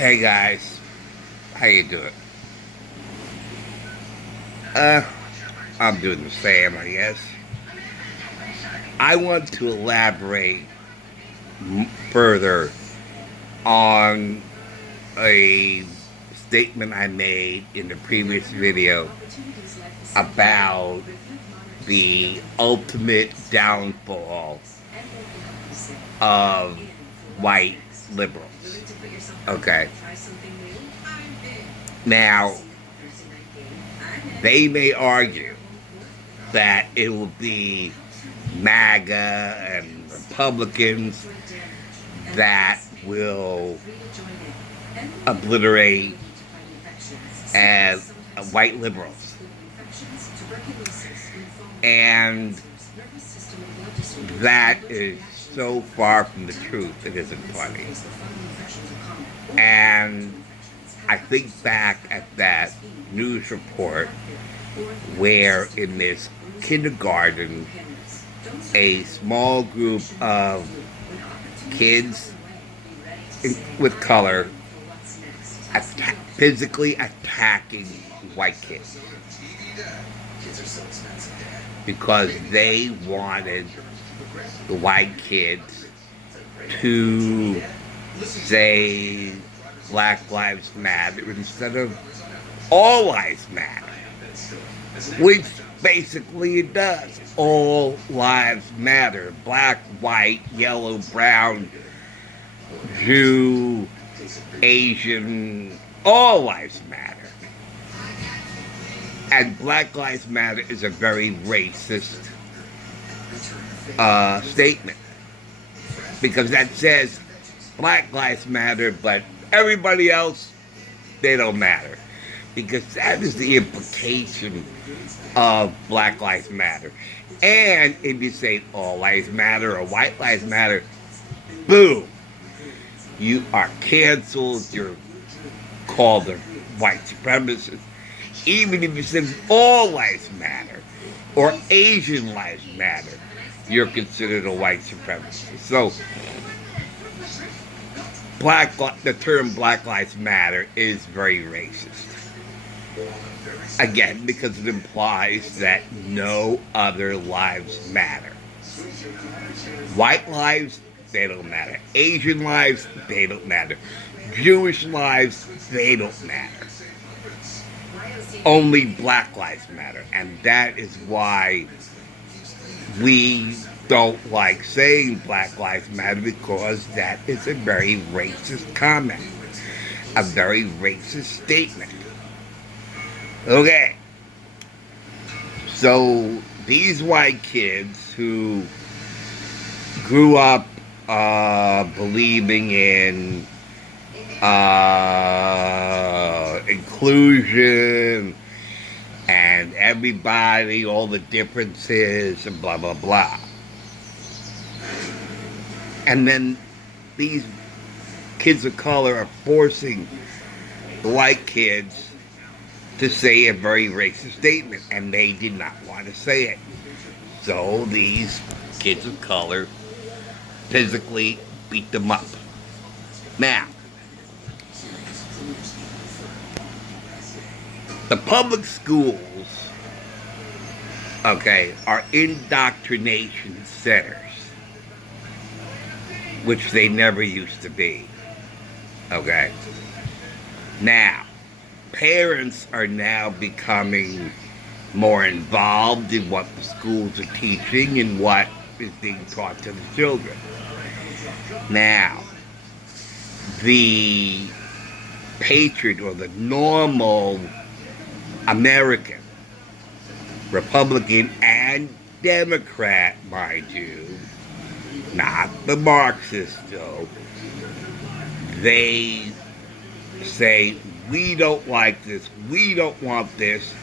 Hey guys, how you doing? I'm doing the same, I guess. I want to elaborate further on a statement I made in the previous video about the ultimate downfall of white liberals. Okay. Now, they may argue that it will be MAGA and Republicans that will obliterate as white liberals. And that is so far from the truth, it isn't funny. And I think back at that news report where in this kindergarten, a small group of kids with color physically attacking white kids because they wanted the white kids to say Black Lives Matter instead of All Lives Matter, which basically it does. All lives matter. Black, white, yellow, brown, Jew, Asian, all lives matter. And Black Lives Matter is a very racist statement, because that says Black Lives Matter, but everybody else, they don't matter. Because that is the implication of Black Lives Matter. And if you say all lives matter or white lives matter, boom, you are canceled, you're called a white supremacist. Even if you say all lives matter or Asian lives matter, you're considered a white supremacist. So, the term Black Lives Matter is very racist. Again, because it implies that no other lives matter. White lives, they don't matter. Asian lives, they don't matter. Jewish lives, they don't matter. Only Black lives matter. And that is why we don't like saying Black Lives Matter, because that is a very racist comment. A very racist statement. Okay. So these white kids who grew up believing in inclusion and everybody, all the differences, and blah, blah, blah. And then these kids of color are forcing the white kids to say a very racist statement, and they did not want to say it. So these kids of color physically beat them up. Now, the public schools, okay, are indoctrination centers, which they never used to be. Okay? Now, parents are now becoming more involved in what the schools are teaching and what is being taught to the children. Now, the patriot or the normal American, Republican and Democrat, mind you, not the Marxist though, they say, we don't like this, we don't want this,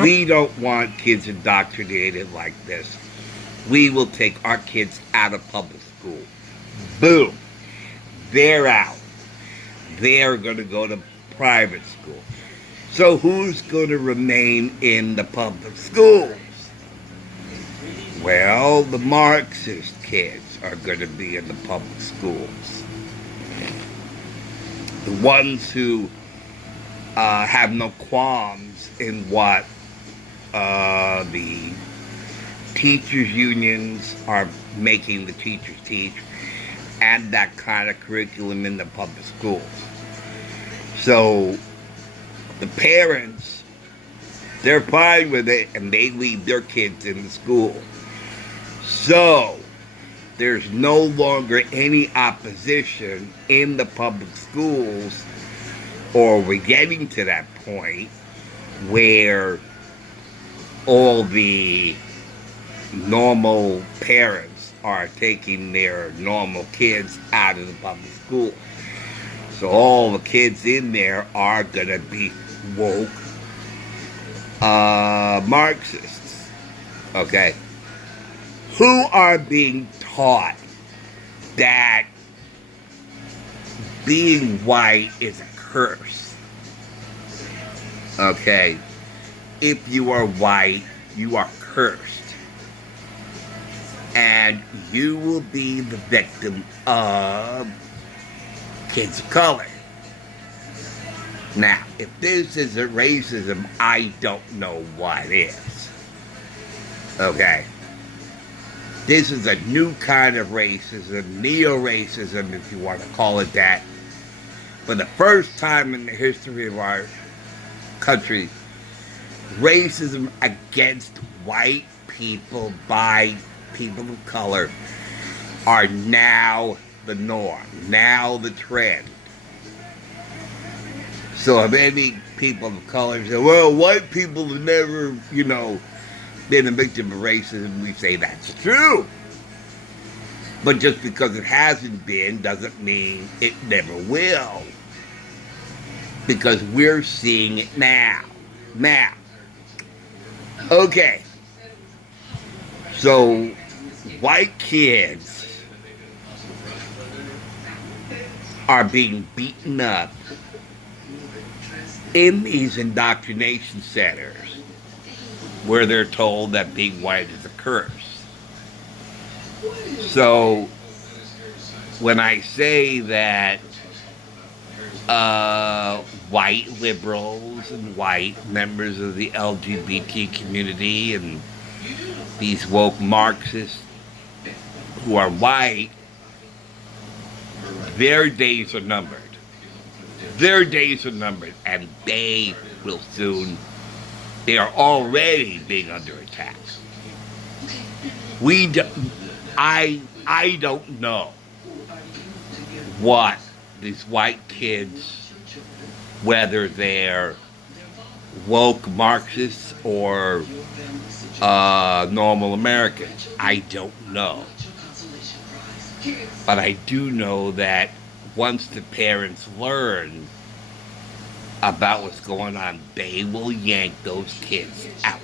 we don't want kids indoctrinated like this. We will take our kids out of public school. Boom. They're out. They're going to go to private school. So who's going to remain in the public schools? Well, the Marxist kids are going to be in the public schools. the ones who have no qualms in what the teachers' unions are making the teachers teach, and that kind of curriculum in the public schools. So the parents, they're fine with it, and they leave their kids in the school. So there's no longer any opposition in the public schools, or we're getting to that point where all the normal parents are taking their normal kids out of the public school. So all the kids in there are going to be woke Marxists. Okay? Who are being taught that being white is a curse. Okay? If you are white, you are cursed. And you will be the victim of kids of color. Now, if this isn't racism, I don't know what is. Okay? This is a new kind of racism, neo-racism, if you want to call it that. For the first time in the history of our country, racism against white people by people of color are now the norm, now the trend. So if any people of color say, well, white people have never, been a victim of racism, we say that's true. But just because it hasn't been doesn't mean it never will. Because we're seeing it now. Now. Okay. So, white kids are being beaten up in these indoctrination centers where they're told that being white is a curse. So, when I say that white liberals and white members of the LGBT community and these woke Marxists who are white, their days are numbered. Their days are numbered, and they will soon. They are already being under attack. I don't know what these white kids, whether they're woke Marxists or normal Americans, I don't know. But I do know that once the parents learn about what's going on, they will yank those kids out.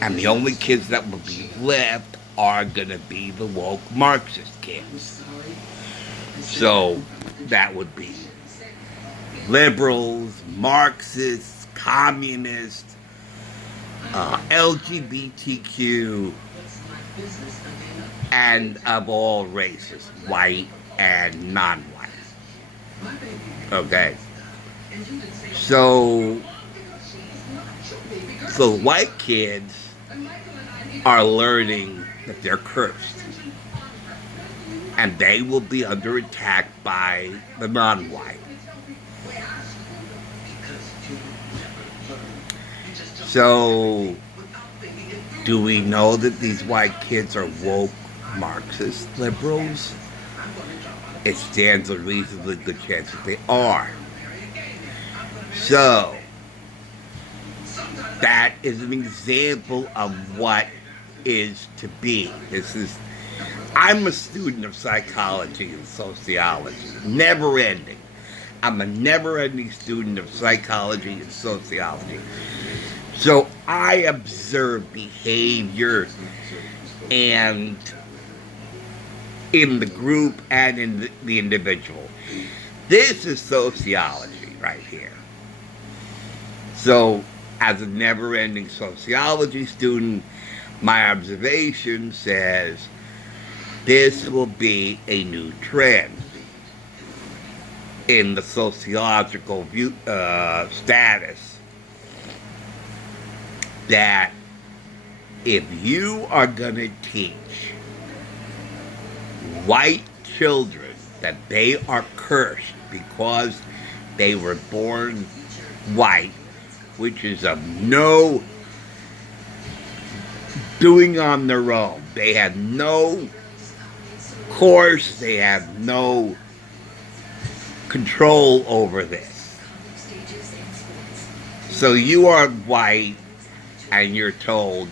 And the only kids that will be left are going to be the woke Marxist kids. So that would be liberals, Marxists, communists, LGBTQ, and of all races, white and non-white. Okay. So white kids are learning that they're cursed. And they will be under attack by the non-white. So, do we know that these white kids are woke Marxist liberals? It stands a reasonably good chance that they are. So, that is an example of what is to be. I'm a student of psychology and sociology, never ending. I'm a never-ending student of psychology and sociology. So I observe behavior and in the group and in the individual. This is sociology right here. So as a never-ending sociology student, my observation says this will be a new trend. in the sociological status that if you are going to teach white children that they are cursed because they were born white, which is of no doing on their own. They have no course, they have no control over this. So you are white and you're told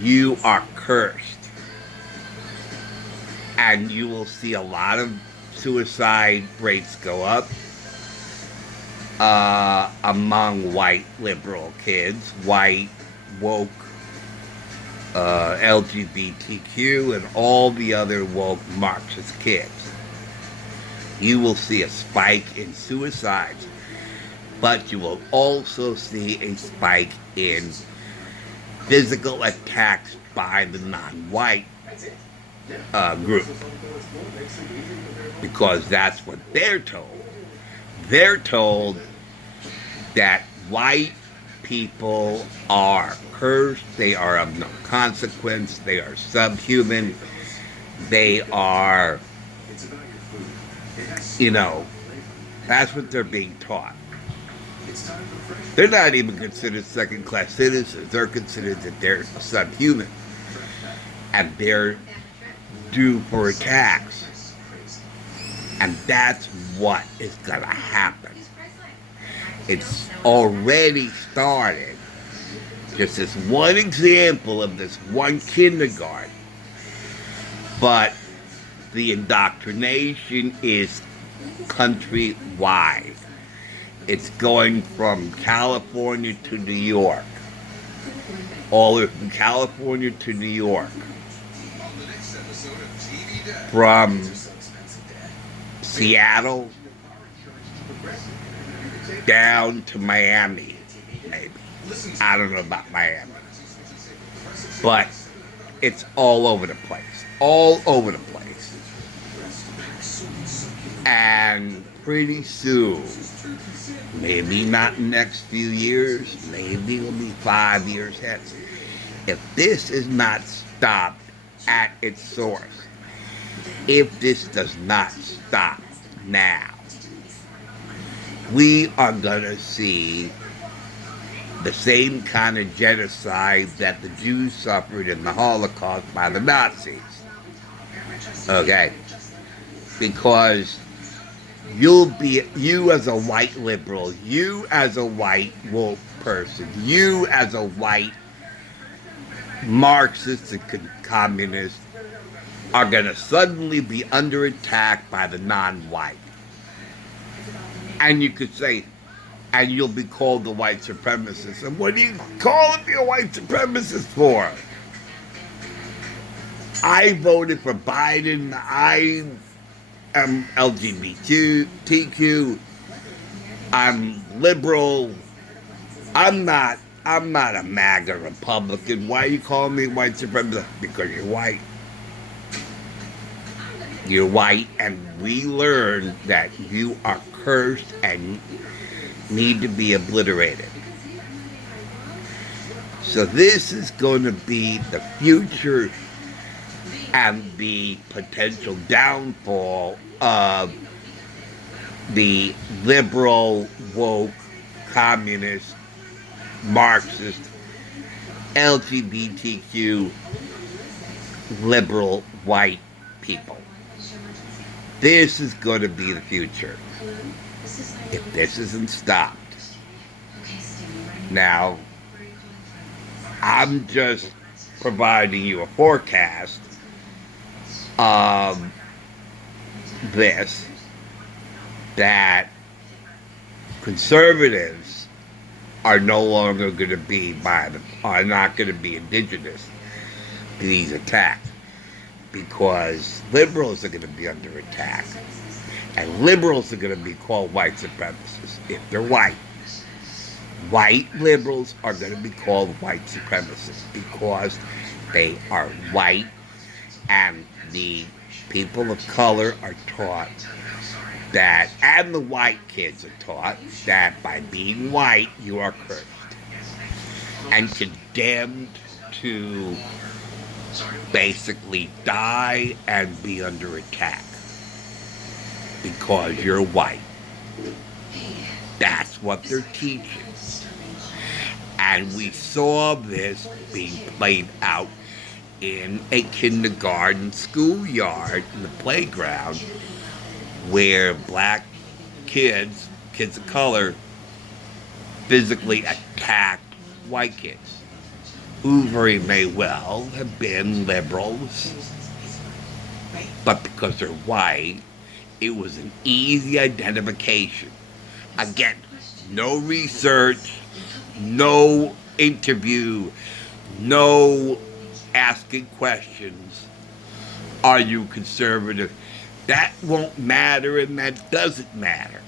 you are cursed. And you will see a lot of suicide rates go up among white liberal kids, white woke LGBTQ, and all the other woke Marxist kids. You will see a spike in suicides, but you will also see a spike in physical attacks by the non-white group, because that's what they're told. They're told that white people are cursed, they are of no consequence, they are subhuman, they are, that's what they're being taught. They're not even considered second-class citizens. They're considered that they're subhuman, and they're due for attacks. And that's what is going to happen. It's already started. Just this one example of this one kindergarten. But the indoctrination is countrywide. It's going from California to New York. All the way from California to New York. From Seattle down to Miami, maybe. I don't know about Miami. But it's all over the place. All over the place. And pretty soon, maybe not in the next few years, maybe it'll be 5 years hence, if this is not stopped at its source, if this does not stop now, we are going to see the same kind of genocide that the Jews suffered in the Holocaust by the Nazis. Okay? Because you as a white liberal, you as a white woke person, you as a white Marxist and communist are going to suddenly be under attack by the non-white. And you could say, and you'll be called the white supremacist. And what are you calling me a white supremacist for? I voted for Biden. I am LGBTQ. I'm liberal. I'm not a MAGA Republican. Why are you calling me white supremacist? Because you're white. You're white, and we learned that you are cursed and need to be obliterated. So this is going to be the future and the potential downfall of the liberal, woke, communist, Marxist, LGBTQ, liberal, white people. This is going to be the future if this isn't stopped. Now, I'm just providing you a forecast of this, that conservatives are no longer going to be are not going to be indigenous to these attacks, because liberals are going to be under attack, and liberals are going to be called white supremacists if they're white. White liberals are going to be called white supremacists because they are white, and the people of color are taught that, and the white kids are taught that by being white, you are cursed and condemned to basically die and be under attack because you're white. That's what they're teaching. And we saw this being played out in a kindergarten schoolyard in the playground where black kids of color, physically attacked white kids who very may well have been liberals, but because they're white, it was an easy identification. Again, no research, no interview, no asking questions. Are you conservative? That won't matter, and that doesn't matter.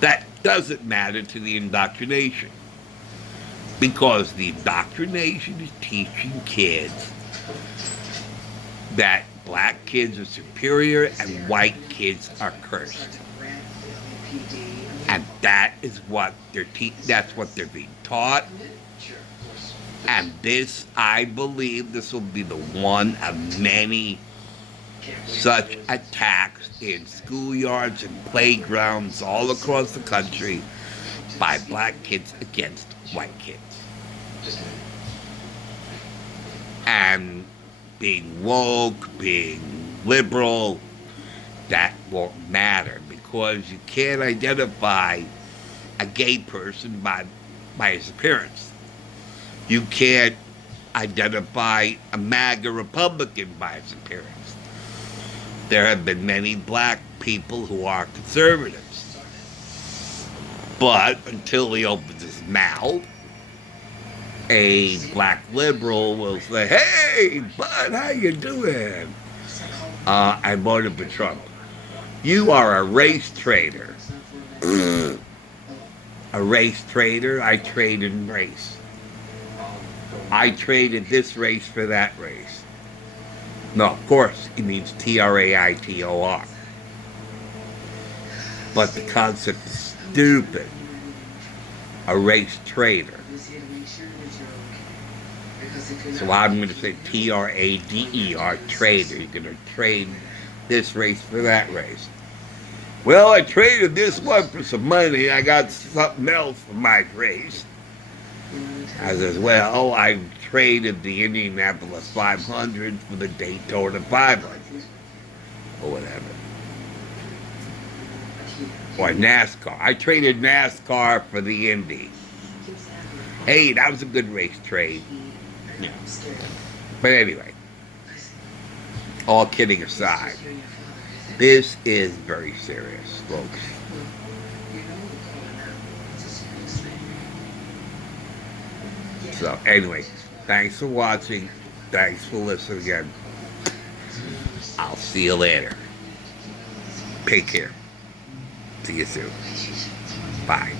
That doesn't matter to the indoctrination. Because the indoctrination is teaching kids that black kids are superior and white kids are cursed. And that is what that's what they're being taught. And this, I believe, this will be the one of many such attacks in schoolyards and playgrounds all across the country by black kids against white kids. And being woke, being liberal, that won't matter because you can't identify a gay person by his appearance. You can't identify a MAGA Republican by his appearance. There have been many black people who are conservatives. But until he opens his mouth, a black liberal will say, "Hey, bud, how you doing? I voted for Trump." You are a race traitor. A race traitor? I trade in race. I traded this race for that race. No, of course, it means Traitor. But the concept is stupid. A race traitor. So I'm going to say Trader, trader. You're going to trade this race for that race. Well, I traded this one for some money. I got something else for my race. I says, well, I traded the Indianapolis 500 for the Daytona 500. Or whatever. Or NASCAR. I traded NASCAR for the Indy. Hey, that was a good race trade. Yeah. But anyway, all kidding aside, this is very serious, folks. So anyway, thanks for watching. Thanks for listening again. I'll see you later. Take care. See you soon. Bye.